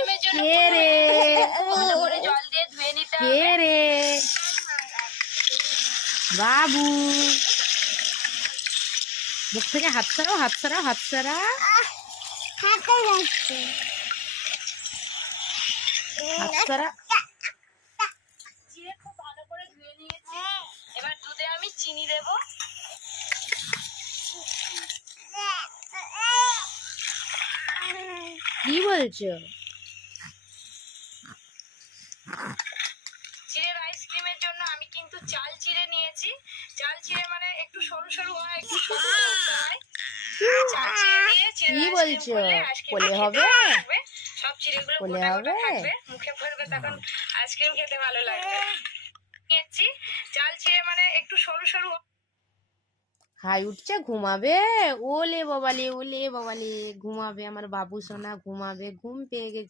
আইসক্রিমের জন্য কে রে ভালো করে জল দিয়ে ধুয়ে নিতে কে হবে। রে বাবু, মুখ থেকে হাত সরাও, হাত সরাও, হাত সরা। হাত সরা। চিড়ে খুব ভালো করে ধুয়ে নিয়েছি। এবার দুধে আমি চিনি দেব। কি বলছো? চিড়ের আইসক্রিমের জন্য আমি কিন্তু চাল চিড়ে নিয়েছি। চাল চিড়ে মানে একটু সরু সরু হয়, একটু ছোট হয়। চাল চিড়ে দিয়ে কি চিড়ের বলছো? আইসক্রিম কোলে খেতে হবে? ভালো লাগবে। সব চিড়েগুলো কোলে গোটা গোটা হবে? থাকবে, মুখে পড়বে তখন আইসক্রিম খেতে ভালো লাগবে। নিয়েছি চাল চিড়ে মানে একটু সরু সরু। হাই উঠছে, ঘুমাবে? ওলে বাবালে, ওলে বাবালে, ঘুমাবে আমার বাবু সোনা, ঘুমাবে, ঘুম পেয়ে গেছে।